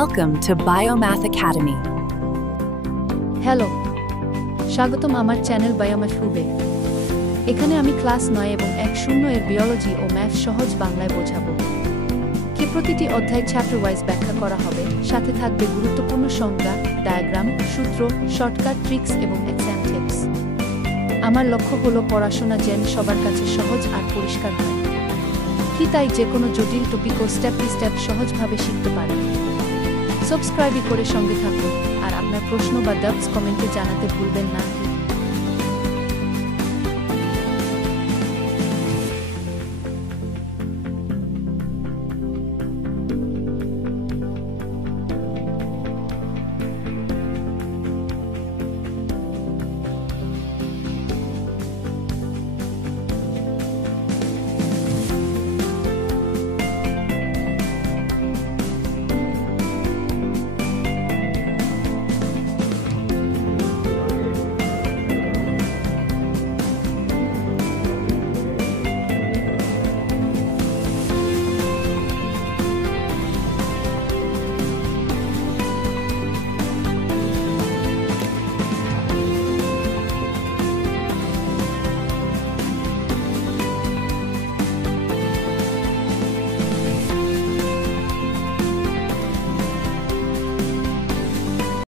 Welcome to Biomath Academy. Hello, স্বাগতম আমার channel বায়োম্যাথ রুবে। এখানে আমি ক্লাস 9 এবং 1.0 এর বিয়োলজি ও ম্যাথ সহজ বাংলায় বোঝাবো। কি প্রতিটি অধ্যায় চ্যাপ্টার ওয়াইজ ব্যাখ্যা করা হবে, সাথে থাকবে গুরুত্বপূর্ণ সংজ্ঞা, ডায়াগ্রাম, সূত্র, শর্টকাট ট্রিক্স এবং এক্সাম টিপস। আমার লক্ষ্য হলো পড়াশোনা যেন সবার কাছে সহজ আর পরিষ্কার হয়। কি তাই যে কোনো জটিল টপিকও স্টেপ বাই স্টেপ সহজভাবে শিখতে পারেন। সাবস্ক্রাইব করে সঙ্গে থাকুন আর আপনার প্রশ্ন বা ডাউটস কমেন্টে জানাতে ভুলবেন না।